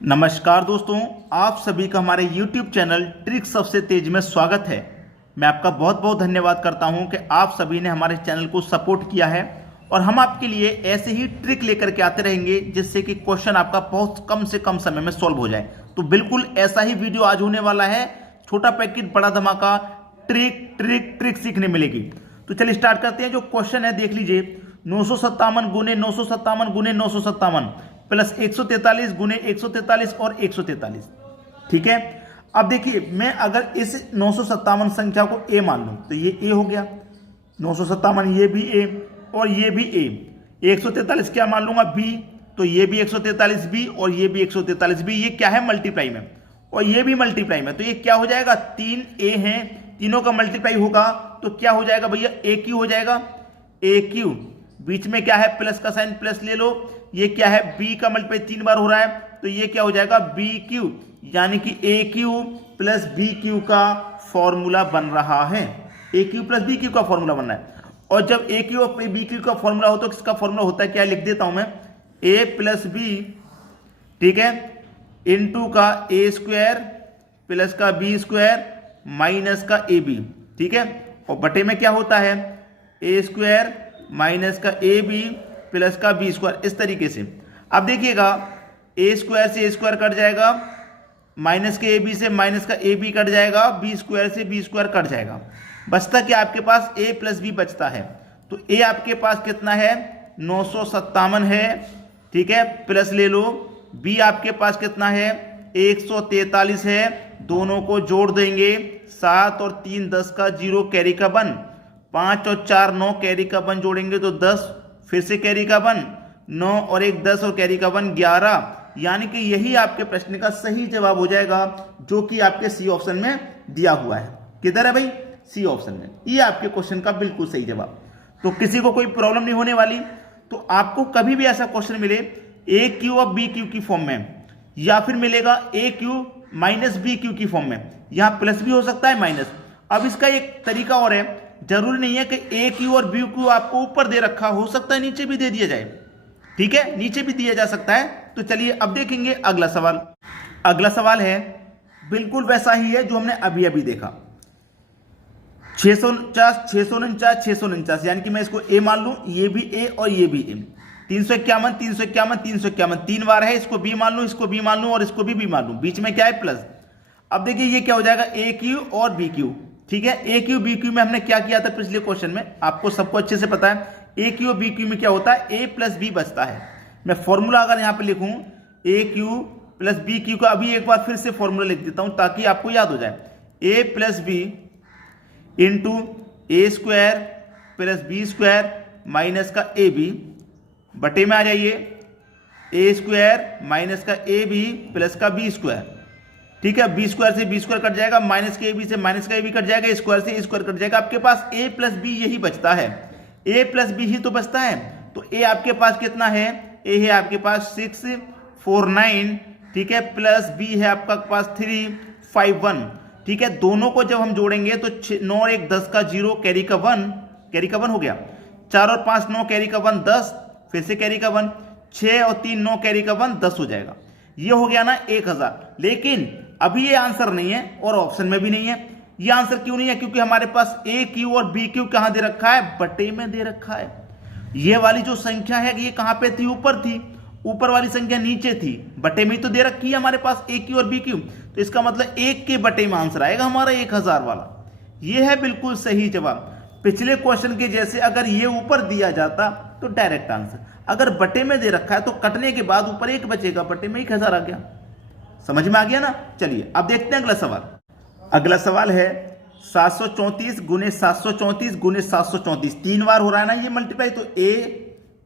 नमस्कार दोस्तों, आप सभी का हमारे YouTube चैनल ट्रिक्स सबसे तेज में स्वागत है। मैं आपका बहुत बहुत धन्यवाद करता हूं कि आप सभी ने हमारे चैनल को सपोर्ट किया है और हम आपके लिए ऐसे ही ट्रिक लेकर के आते रहेंगे जिससे कि क्वेश्चन आपका बहुत कम से कम समय में सॉल्व हो जाए। तो बिल्कुल ऐसा ही वीडियो आज होने वाला है। छोटा पैकेट बड़ा धमाका, ट्रिक ट्रिक ट्रिक सीखने मिलेगी। तो चलिए स्टार्ट करते हैं। जो क्वेश्चन है देख लीजिए, 957 गुने 957 गुने 957 प्लस 143 गुने 143 और 143। ठीक है, अब देखिए मैं अगर इस 957 संख्या को a मान लूं तो ये a हो गया, 957 ये भी a और ये भी a। 143 क्या मान लूंगा b, तो ये भी 143 b और ये भी 143 b। ये क्या है, मल्टीप्लाई में, और ये भी मल्टीप्लाई में। तो ये क्या हो जाएगा, 3a है, तीनों का मल्टीप्लाई होगा तो क्या हो जाएगा भैया, aq हो जाएगा। aq बीच में क्या है, प्लस का साइन, प्लस ले लो। ये क्या है, b का मल्टीप्लाई 3 बार हो रहा है तो ये क्या हो जाएगा, bq, यानी कि aq प्लस bq का फॉर्मूला बन रहा है। aq प्लस bq का फॉर्मूला बन रहा है। और जब aq और bq का फॉर्मूला हो तो किसका फॉर्मूला होता है, क्या लिख देता हूं मैं, a प्लस b, ठीक है, इंटू का a स्क्वायर प्लस का b स्क्वायर माइनस का ab। ठीक है, और बटे में क्या होता है, a स्क्वायर माइनस का ab प्लस का बी स्क्वायर, इस तरीके से। अब देखिएगा, ए स्क्वायर से ए स्क्वायर कट जाएगा, माइनस के ए बी से माइनस का ए बी कट जाएगा, बी स्क्वायर से बी स्क्वायर कट जाएगा, बचता कि आपके पास ए प्लस बी बचता है। तो ए आपके पास कितना है, 957 है, ठीक है, प्लस ले लो, बी आपके पास कितना है, 143 है, दोनों को जोड़ देंगे, 7 और 3 10 का 0 कैरी का 1, 5 और 4 9 कैरी का 1 जोड़ेंगे तो 10, फिर से कैरी का 1, 9 और 1 10 और कैरी का 1 11। यानी कि यही आपके प्रश्न का सही जवाब हो जाएगा, जो कि आपके सी ऑप्शन में दिया हुआ है। किधर है भाई, सी ऑप्शन में। ये आपके क्वेश्चन का बिल्कुल सही जवाब। तो किसी को कोई प्रॉब्लम नहीं होने वाली। तो आपको कभी भी ऐसा क्वेश्चन मिले ए क्यू और बी क्यू की फॉर्म में, या फिर मिलेगा ए क्यू माइनस बी क्यू की फॉर्म में, यहां प्लस भी हो सकता है माइनस। अब इसका एक तरीका और है, जरूरी नहीं है कि ए क्यू और बी क्यू आपको ऊपर दे रखा, हो सकता है नीचे भी दे दिया जाए। ठीक है, नीचे भी दिया जा सकता है। तो चलिए अब देखेंगे अगला सवाल। अगला सवाल है बिल्कुल वैसा ही है जो हमने अभी अभी देखा, 649 649 649, यानी कि मैं इसको ए मान लूं, ये भी ए और ये भी ए। 351 351 351 तीन बार है, इसको बी मान लूं, इसको बी मान लूं और इसको भी मान लूं, बीच में क्या है, प्लस। अब देखिए ये क्या हो जाएगा, ए क्यू और बी क्यू। ठीक है, ए क्यू बी क्यू में हमने क्या किया था पिछले क्वेश्चन में, आपको सबको अच्छे से पता है। ए क्यू बी क्यू में क्या होता है, ए प्लस बी बचता है। मैं फॉर्मूला अगर यहां पे लिखूं, ए क्यू प्लस बी क्यू का, अभी एक बार फिर से फॉर्मूला लिख देता हूं ताकि आपको याद हो जाए। A plus B into A square plus B square minus का ए बी, बटे में आ जाइए, ए स्क्वायर माइनस का ए बी प्लस का बी स्क्वायर। ठीक है, बी स्क्वायर से बी स्क्वायर कट जाएगा, माइनस के ए बी से माइनस का ए बी कट जाएगा, स्क्वायर से स्क्वायर कट जाएगा। आपके पास ए प्लस बी यही बचता है, ए प्लस बी ही तो बचता है। तो ए आपके पास कितना है, ए है आपके पास 649, ठीक है, प्लस बी है आपका पास 351। ठीक है, दोनों को जब हम जोड़ेंगे तो 9 और 1 10 का 0 कैरी का 1, कैरी का 1 हो गया, 4 और 5 9 कैरी का 1 10, फिर से कैरी का 1, 6 और 3 9 कैरी का 1 10 हो जाएगा। ये हो गया ना 1000। लेकिन अभी ये आंसर नहीं है और ऑप्शन में भी नहीं है। ये आंसर क्यों नहीं है, क्योंकि हमारे पास ए क्यू और बी क्यू कहां दे रखा है, बटे में दे रखा है। ये वाली जो संख्या है ये कहां पे थी, ऊपर थी, ऊपर वाली संख्या नीचे थी, बटे में तो दे रखी है हमारे पास ए क्यू और बी क्यू। तो इसका मतलब एक के बटे में आंसर आएगा हमारा 1000 वाला। ये है बिल्कुल सही जवाब। पिछले क्वेश्चन के जैसे अगर ये ऊपर दिया जाता तो डायरेक्ट आंसर, अगर बटे में दे रखा है तो कटने के बाद ऊपर एक बचेगा, बटे में 1000 आ गया। समझ में आ गया ना। चलिए अब देखते हैं अगला सवाल। अगला सवाल है 734 गुने 734 गुने 734, तीन बार हो रहा है ना ये मल्टीप्लाई, तो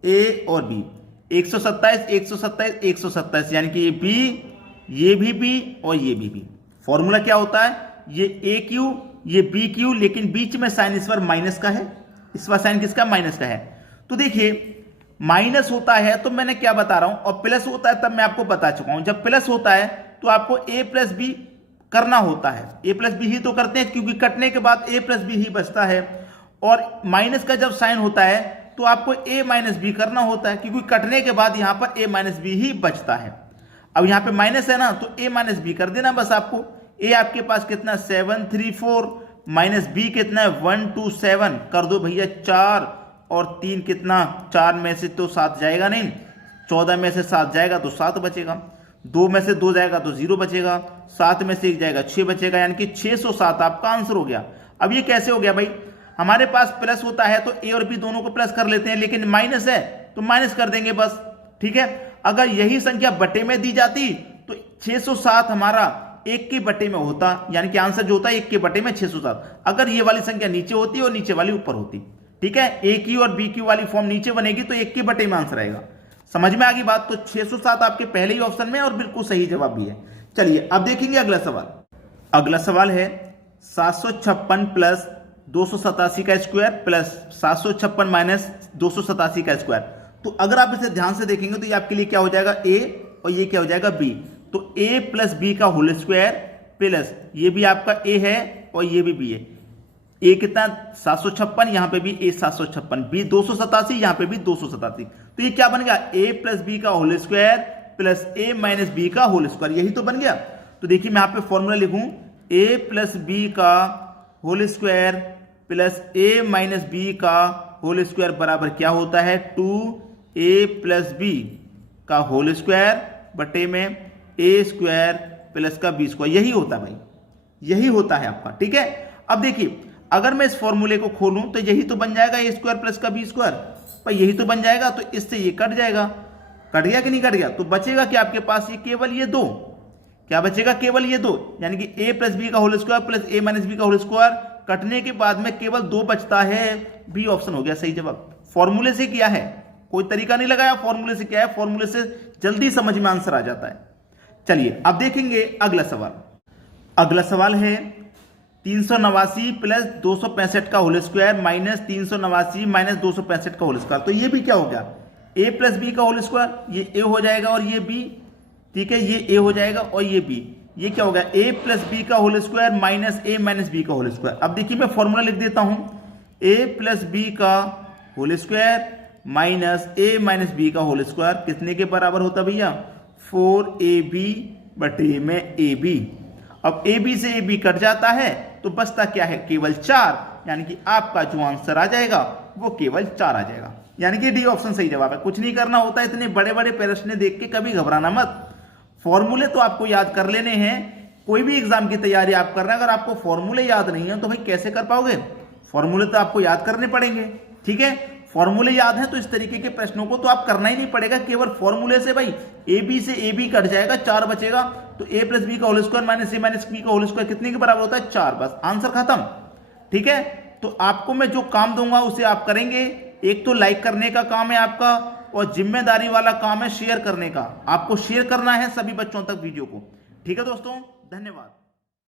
ए और बी, 127 127 127, यानी कि ये बी, ये भी बी और ये भी बी। फॉर्मूला क्या होता है, ये ए क्यू ये बी क्यू, लेकिन बीच में साइन इस बार माइनस का है, इस बार साइन किसका, माइनस का है। तो देखिए माइनस होता है तो मैंने क्या बता रहा हूं, और प्लस होता है तब मैं आपको बता चुका हूं। जब प्लस होता है तो आपको ए प्लस बी करना होता है, ए प्लस बी ही तो करते हैं क्योंकि कटने के बाद ए प्लस बी ही बचता है। और माइनस का जब साइन होता है तो आपको ए माइनस बी करना होता है क्योंकि कटने के बाद यहां पर ए माइनस बी ही बचता है। अब यहाँ पे माइनस है ना, तो a माइनस बी कर देना बस आपको। a आपके पास कितना 734 माइनस बी कितना है 127 कर दो भैया 4 और 3 कितना, 4 में से तो 7 जाएगा नहीं, 14 में से 7 जाएगा तो 7 बचेगा, 2 में से 2 जाएगा तो 0 बचेगा, 7 में से 1 जाएगा 6 बचेगा, यानी कि 607 आपका आंसर हो गया। अब ये कैसे हो गया भाई, हमारे पास प्लस होता है तो ए और बी दोनों को प्लस कर लेते हैं, लेकिन माइनस है तो माइनस कर देंगे बस, ठीक है। अगर यही संख्या बटे में दी जाती तो 607 हमारा 1 के बटे में होता, यानी कि आंसर जो होता है 1 के बटे में 607। अगर ये वाली संख्या नीचे होती और नीचे वाली ऊपर होती, ठीक है, ए की और बी की वाली फॉर्म नीचे बनेगी तो 1 के बटे में आंसर आएगा। समझ में आ गई बात। तो 607 आपके पहले ही ऑप्शन में और बिल्कुल सही जवाब भी है। चलिए अब देखेंगे अगला सवाल। अगला सवाल है 756 प्लस 287 का स्क्वायर प्लस 756 माइनस 287 का स्क्वायर। तो अगर आप इसे ध्यान से देखेंगे तो ये आपके लिए क्या हो जाएगा a और ये क्या हो जाएगा b। तो a प्लस बी का होल स्क्वायर प्लस ये भी आपका a है और ये भी b है। a कितना 756, यहाँ पे भी a 756, b 287, यहाँ पे भी 287। तो ये क्या बन गया a प्लस बी का whole square plus a minus B का होल स्क्वायर, यही तो बन गया। तो देखिए मैं यहाँ पे फॉर्मूला लिखूं a प्लस बी का whole square plus a minus B का होल स्क्वायर बराबर क्या होता है 2a प्लस बी का होल स्क्वायर बटे में a स्क्वायर प्लस का b स्क्वायर, यही होता है भाई, यही होता है आपका, ठीक है। अब देखिए अगर मैं इस फॉर्मूले को खोलूं तो यही तो बन जाएगा a स्क्वायर प्लस का b स्क्वायर, पर यही तो बन जाएगा, तो इससे ये कट जाएगा। कट गया कि नहीं कट गया, तो बचेगा कि आपके पास ये केवल ये दो, क्या बचेगा केवल ये दो, यानी कि a प्लस बी का whole square plus a minus B का होल स्क्वायर। कटने के बाद में केवल 2 बचता है, बी ऑप्शन हो गया सही जवाब। फॉर्मूले से किया है, कोई तरीका नहीं लगाया, फॉर्मूले से क्या है, फॉर्मूले से जल्दी समझ में आंसर आ जाता है। चलिए अब देखेंगे अगला सवाल। अगला सवाल है 389 प्लस 265 का होल स्क्वायर माइनस 389 माइनस 265 का होल स्क्वायर। तो ये भी क्या हो गया a प्लस बी का होल स्क्वायर, ये a हो जाएगा और ये b, ठीक है, ये a हो जाएगा और ये b। ये क्या हो गया a प्लस बी का whole square minus a minus B का होल स्क्वायर। अब देखिए मैं फॉर्मूला लिख देता हूं a प्लस बी का whole square minus a minus B का होल स्क्वायर कितने के बराबर होता भैया 4ab बटे में ab। अब ab से ab कट जाता है तो बचता क्या है केवल 4, यानी कि आपका जो आंसर आ जाएगा वो केवल 4 आ जाएगा, यानी कि डी ऑप्शन सही जवाब है। कुछ नहीं करना होता है, इतने बड़े बड़े प्रश्न देख के कभी घबराना मत। फॉर्मूले तो आपको याद कर लेने हैं, कोई भी एग्जाम की तैयारी आप कर रहे हैं, अगर आपको फॉर्मूले याद नहीं है तो भाई कैसे कर पाओगे। फॉर्मूले तो आपको याद करने पड़ेंगे, ठीक है। फॉर्मूले याद हैं तो इस तरीके के प्रश्नों को तो आप करना ही नहीं पड़ेगा, केवल फॉर्मूले से भाई ए बी से ए बी कट जाएगा, 4 बचेगा, तो ए प्लस बी का होल स्क्वायर माइनस ए माइनस बी का होल स्क्वायर कितने के बराबर होता है 4, बस आंसर खत्म, ठीक है। तो आपको मैं जो काम दूंगा उसे आप करेंगे। एक तो लाइक करने का काम है आपका, और जिम्मेदारी वाला काम है शेयर करने का। आपको शेयर करना है सभी बच्चों तक वीडियो को, ठीक है दोस्तों, धन्यवाद।